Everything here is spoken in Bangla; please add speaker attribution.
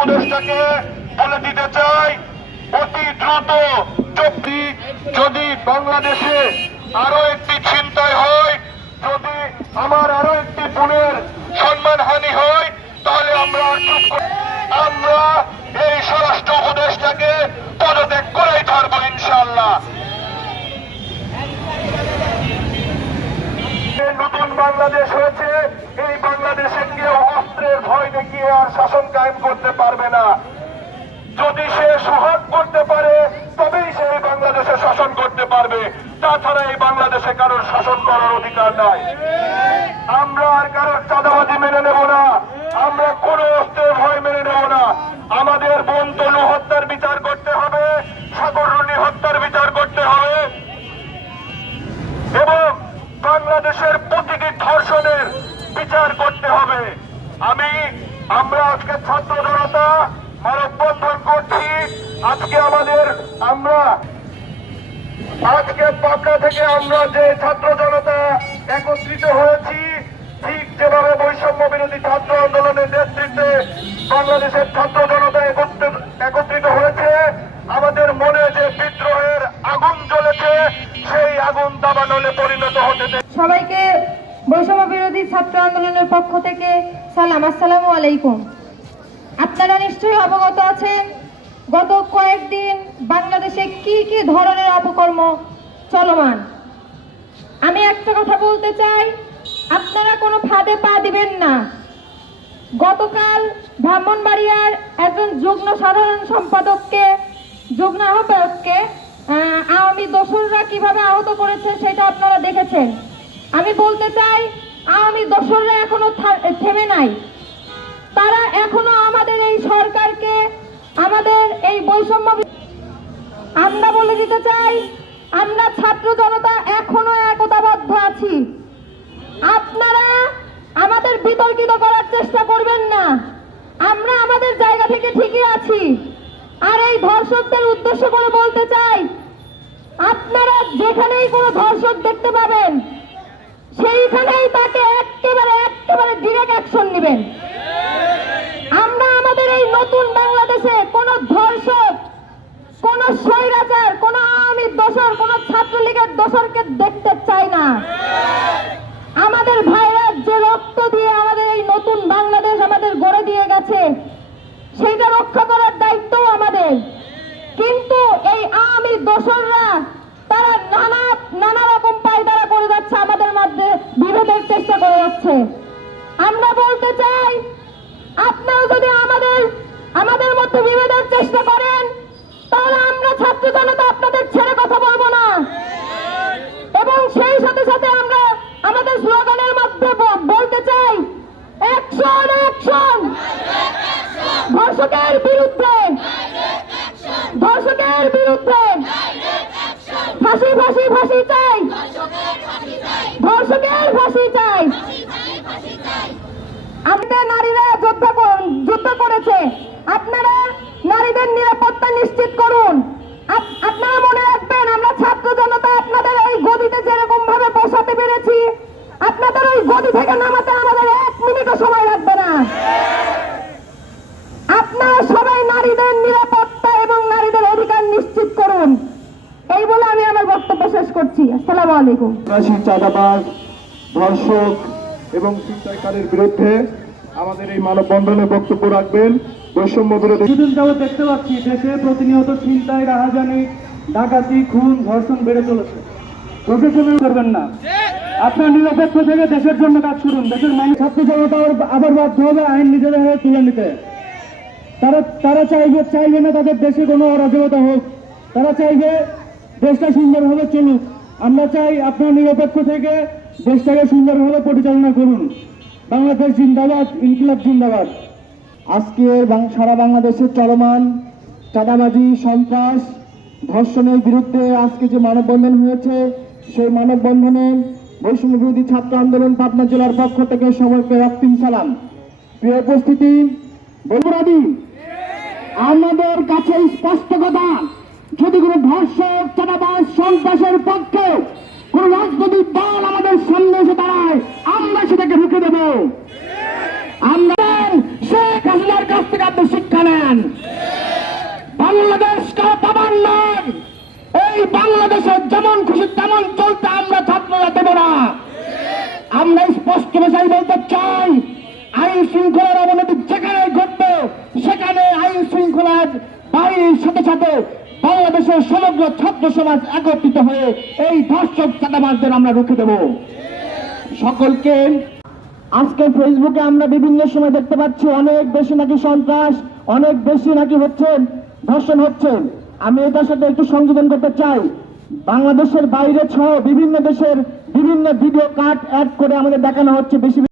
Speaker 1: উপদেষ্টাকে বলে দিতে চাই, অতি দ্রুত যদি যদি বাংলাদেশে আরও একটি ছিনতাই হয়, যদি আমার আরও একটি বোনের সম্মানহানি হয়, তাহলে আমরা আমরা এই স্বরাষ্ট্র উপদেষ্টাকে পদত্যাগ করেই ছাড়বো ইনশাল্লাহ নতুন বাংলাদেশ হয়েছে এই বাংলাদেশে কেউ অস্ত্রের ভয় আর শাসন কায়েম করতে পারবে না। যদি সে সুহাগ করতে পারে, তবেই সে এই বাংলাদেশে শাসন করতে পারবে। তাছাড়া এই বাংলাদেশে কারোর শাসন করার অধিকার নাই। আমরা আর কারোর চাঁদাবাজি মেনে নেব না। আমরা কোনো অস্ত্রের ভয় মেনে নেব না। আমাদের বোন তনু হত্যার বিচার করতে হবে সাগররুনি হত্যার বিচার করতে হবে। এবং বাংলাদেশের প্রতিটি ধর্ষণের বিচার করতে হবে আমি আমরা আজকে ছাত্র জনতা মানববন্ধন করছি আজকে আমাদের আমরা আজকে পাবনা থেকে আমরা যে ছাত্র জনতা একত্রিত হয়েছি, ঠিক যেভাবে বৈষম্য বিরোধী ছাত্র আন্দোলনের নেতৃত্বে বাংলাদেশের ছাত্র জনতা একত্রিত- হয়েছে, আমাদের মনে যে বিদ্রোহের আগুন জ্বলেছে, সেই আগুন দাবানলে পরিণত হতে
Speaker 2: সবাইকে বৈষম্য বিরোধী ছাত্র আন্দোলনের পক্ষ থেকে সালাম। আসসালামু আলাইকুম। আপনারা নিশ্চয়ই অবগত আছেন গত কয়েকদিন বাংলাদেশে কি কি ধরনের অপকর্ম চলমান? আমি একটা কথা বলতে চাই, আপনারা কোনো ফাঁদে পা দিবেন না। গতকাল ব্রাহ্মণবাড়িয়ার একজন যুগ্ম সাধারণ সম্পাদককে, যুগ্ম আহ্বায়ককে আওয়ামী দোসররা কীভাবে আহত করেছে সেটা আপনারা দেখেছেন। আমি বলতে চাই, আওয়ামী দোসররা এখনও থেমে নাই। তারা এখনও আমাদের এই বৈষম্য আমরা বলে দিতে চাই, আমরা ছাত্র জনতা এখনও একতাবদ্ধ আছি। আপনারা আমাদের বিতর্কিত করার চেষ্টা করবেন না। আমরা আমাদের জায়গা থেকে ঠিকই আছি। আর এই ধর্ষকদের উদ্দেশ্য করে বলতে চাই, আপনারা যেখানেই কোনো ধর্ষক দেখতে পাবেন, সেইখানেই তাকে একেবারে একেবারে ডিরেক্ট অ্যাকশন নেবেন। আমরা আমাদের এই নতুন বাংলাদেশে কোনো ধর্ষক কোন স্বৈরাচার কোন আওয়ামী দোসর কোন ছাত্রলীগের দোসরকে দেখতে চাই না আমাদের ভাইরা যে রক্ত দিয়ে আমাদের এই নতুন বাংলাদেশ আমাদের গড়ে সেটা রক্ষা করার দায়িত্ব আমাদের। কিন্তু এই আমি দোসররা ধর্ষকের বিরুদ্ধে। ধর্ষকের বিরুদ্ধে। ফাঁসি ফাঁসি ফাঁসি চাই ধর্ষকের ফাঁসি চাই আমাদের নারীরা যুদ্ধ কর- যুদ্ধ করেছে আপনারা নারীদের নিরাপত্তা নিশ্চিত করুন আপ- আপনারা মনে রাখবেন আমরা ছাত্র জনতা আপনাদের এই গদিতে যেরকম ভাবে বসাতে পেরেছি আপনাদের ওই গদি থেকে নামাতে আমাদের এক মিনিটও সময় লাগবে না আপনারা সবাই নারীদের নিরাপত্তা এবং নারীদের অধিকার নিশ্চিত করুন এই বলে আমি আমার বক্তব্য শেষ করছি। আসসালামু আলাইকুম।
Speaker 3: সন্ত্রাসী চাঁদাবাজ ধর্ষক এবং ছিনতাইকারীর বিরুদ্ধে আমাদের এই মানববন্ধনে বক্তব্য রাখবেন। বৈষম্য বিরোধী
Speaker 4: কিছুদিন যাবত দেখতে পাচ্ছি। দেশে প্রতিনিয়ত ছিনতাই রাহাজানি ডাকাতি খুন ধর্ষণ বেড়ে চলেছে। প্রশাসনের করবেন না। আপনার নিরপেক্ষ থেকে দেশের জন্য কাজ করুন। দেশের মানুষ ছাত্র জনতা আবার- আবার বাধ্য হবে আইন নিজেদের হয়ে তুলে নিতে। তারা তারা চাইবে চাইবে না তাদের দেশে কোনো অরাজকতা হোক। তারা চাইবে দেশটা সুন্দরভাবে চলুক। আমরা চাই আপনার নিরপেক্ষ থেকে দেশটাকে সুন্দরভাবে পরিচালনা করুন। বাংলাদেশ জিন্দাবাদ, ইনকিলাব জিন্দাবাদ। আজকে সারা বাংলাদেশে চলমান চাঁদাবাজি, সন্ত্রাস, ধর্ষণের বিরুদ্ধে আজকে যে মানববন্ধন হয়েছে, সেই মানববন্ধনে বৈষম্য বিরোধী ছাত্র আন্দোলন পাবনা জেলার পক্ষ থেকে সবাইকে রক্তিম সালাম। প্রিয় উপস্থিতি বলবুরাদি আমাদের কাছে স্পষ্ট কথা। ধর্ষক চাঁদাবাজ সন্ত্রাসের পক্ষে কোন রাজনৈতিক দল আমাদের সামনে এসে দাঁড়ায়, আমরা সেটাকে রুখে দেব। আমরা
Speaker 5: শেখ হাসিনার কাছ থেকে আপনি শিক্ষা নেন। বাংলাদেশ কারও পাবার নয়। এই বাংলাদেশে যেমন খুশি তেমন চলতে আমরা ছাত্ররা দেব না। আমরা স্পষ্ট ভাষায় বলতে চাই, আইন শৃঙ্খলার অবনতি যেখানে ঘটবে, সেখানে আইন শৃঙ্খলার বাহিনীর সাথে সাথে বাংলাদেশের সমগ্র ছাত্র সমাজ একত্রিত হয়ে এই ধর্ষক চাঁদাবাজদের আমরা রুখে দেব। সকলকে আজকে ফেসবুকে আমরা বিভিন্ন সময় দেখতে পাচ্ছি, অনেক বেশি নাকি সন্ত্রাস, অনেক বেশি নাকি হচ্ছে ধর্ষণ হচ্ছে। আমি এটার সাথে একটু সংযোজন করতে চাই। বাংলাদেশের বাইরে সহ বিভিন্ন দেশের বিভিন্ন ভিডিও কাট, অ্যাড করে আমাদের দেখানো হচ্ছে। বেশি